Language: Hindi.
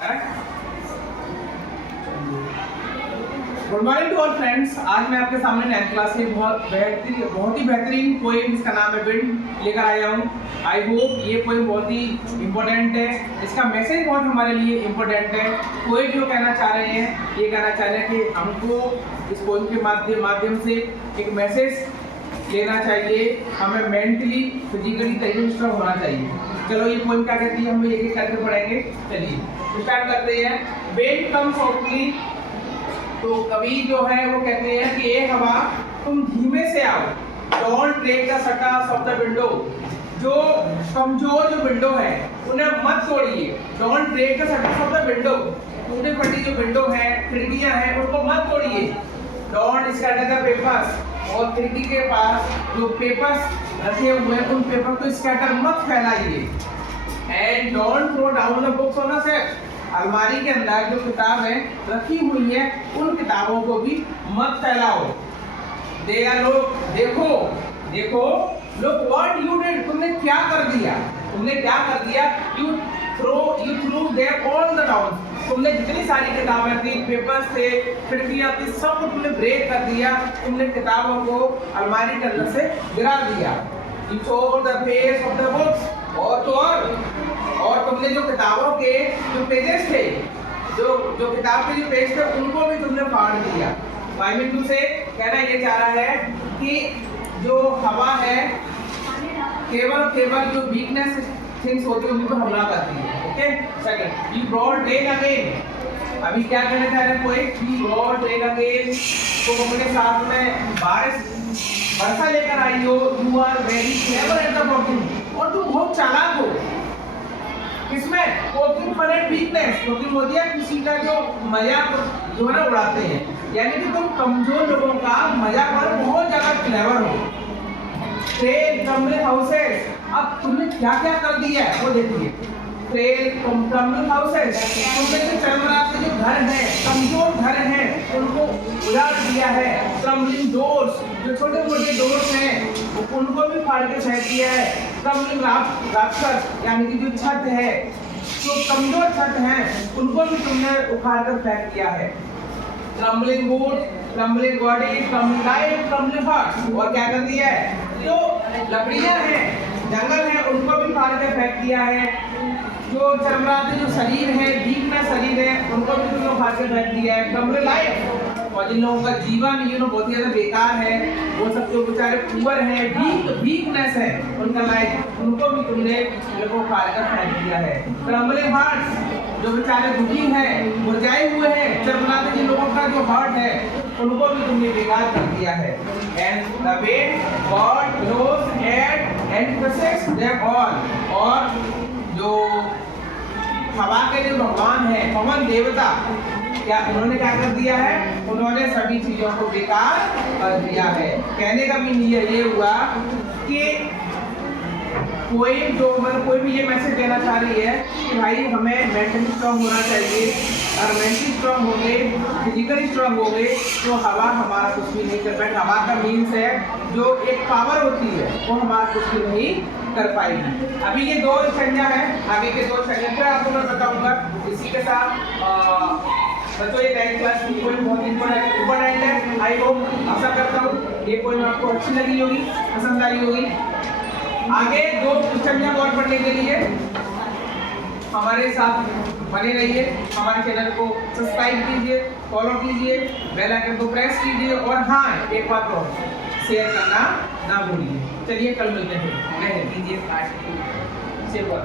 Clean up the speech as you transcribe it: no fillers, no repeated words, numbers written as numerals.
Good morning to all friends. आज मैं आपके सामने 9th क्लास से बहुत ही बेहतरीन पोएम जिसका नाम है विंड लेकर आया हूँ। आई होप ये पोएम बहुत ही इम्पोर्टेंट है, इसका मैसेज बहुत हमारे लिए इम्पोर्टेंट है। पोएट जो कहना चाह रहे हैं, ये कहना चाह रहे हैं कि हमको इस पोएम के माध्यम से एक मैसेज लेना चाहिए, हमें मेंटली फिजिकली तरीके से होना चाहिए। चलो ये पोएम क्या कहती है, हम एक एक करके पढ़ेंगे। चलिए स्टार्ट करते हैं। विंड कम्स सॉफ्टली, तो कवि जो है वो कहते हैं कि ए हवा तुम धीमे से आओ, don't break the shutters of the window, जो कमजोर जो विंडो है उन्हें मत तोड़िए। Don't break the shutters of the window, टूटी फटी जो विंडो है, खिड़कियां हैं, उनको मत तोड़िए। डोंट स्कैटर द पेपर्स, और खिड़की के पास जो पेपर्स रखे हुए हैं उन पेपर को स्कैटर मत फैलाइए। And don't throw down the books on the shelf, अलमारी के अंदर जो किताबें रखी हुई है उन किताबों को भी मत फैलाओ। देखो देखो लुक व्हाट यू डिड, तुमने क्या कर दिया, you through their all the down, तुमने जितनी सारी किताबें थी, पेपर्स थे, खिड़कियां थी, सब तुमने ब्रेक कर दिया, तुमने किताबों को अलमारी के अंदर से गिरा दिया। You tore the page of the books, और तुमने जो किताबों के जो पेजेस थे, जो किताब के जो पेज थे उनको भी तुमने फाड़ दिया। आई मीन टू से कहना ये चाह रहा है कि जो हवा है केवल जो वीकनेस थिंग्स होती है उन पर हमला करती है। Okay, second, you brought rain again, अभी क्या कहना चाह रहे हैं कोई, यू ब्रॉट रेन अगेन, तो अपने साथ में वर्षा लेकर आई हो। You are very clever at the walking, और तुम बहुत चालाक हो किसमें, walking fun and weakness, walking होती है किसी का जो मजाक जो है ना उड़ाते हैं, यानी कि तुम कमजोर लोगों का मजाक पर बहुत ज्यादा क्लेवर हो। ट्रेन कमरे हाउसेस, अब तुमने क्या क्या कर दिया है वो देखिए। ट्रेन कमरे हाउसेस, तुमने जो चरमरात के जो घर हैं, कमजोर घर हैं, उनको उजाड़ दिया है। क्रम्बलिंग डोर्स, जो छोटे मोटे डोर्स हैं उनको भी फाड़ के फेंक दिया है। क्रम्बलिंग राफ्टर्स, यानी कि जो छत है, जो कमजोर छत हैं उनको भी तुमने उखाड़ कर फेंक दिया है। Crumbling would, crumbling body, crumbling life, crumbling heart, और क्या कर दिया है, जो लकड़ियां हैं, जंगल है, उनको भी फाड़ के फेंक दिया है। जो चरमराते जो शरीर है, वीकनेस शरीर है, उनको भी तुमने फाड़ के फेंक दिया है। क्रम्बलिंग लाइफ, और जिन लोगों का जीवन बहुत ही ज्यादा बेकार है, वो सब जो बेचारे पुअर है, वीकनेस है उनका लाइफ, उनको भी तुमने फाड़ कर फेंक दिया है। क्रम्बलिंग हार्ट, जो बेचारे दुखी हैं, मुरझाए हुए हैं, चरमराते जिन लोगों का जो हार्ट है उनको भी तुमने बेकार कर दिया है। And the wind God blows at and crushes them all, और जो हवा के जो भगवान है, पवन देवता, क्या उन्होंने क्या कर दिया है, उन्होंने सभी चीजों को बेकार कर दिया है। कहने का मीनिंग ये हुआ कि कोई भी ये मैसेज देना चाह रही है कि भाई हमें मेंटली स्ट्रांग होना चाहिए, और मेंटली स्ट्रांग हो गए, फिजिकली स्ट्रांग हो गए तो हवा हमारा कुछ भी नहीं कर पाएगी। हवा का मीन्स है जो एक पावर होती है, वो हमारा कुछ भी नहीं कर पाएगी। अभी ये दो संज्ञा है, आगे के दो संज्ञा फिर आपको मैं बताऊंगा। इसी के साथ बच्चों ये 9th क्लास की कोई बहुत इम्पोर्टेंट है। आई होप, आशा करता हूँ ये कोई आपको अच्छी लगी होगी, पसंद आई होगी। आगे दो संज्ञा और पढ़ने के लिए हमारे साथ बने रहिए, हमारे चैनल को सब्सक्राइब कीजिए, फॉलो कीजिए, बेल आइकन को प्रेस कीजिए, और हाँ एक बात और, शेयर करना ना भूलिए। चलिए कल मिलते हैं। कीजिए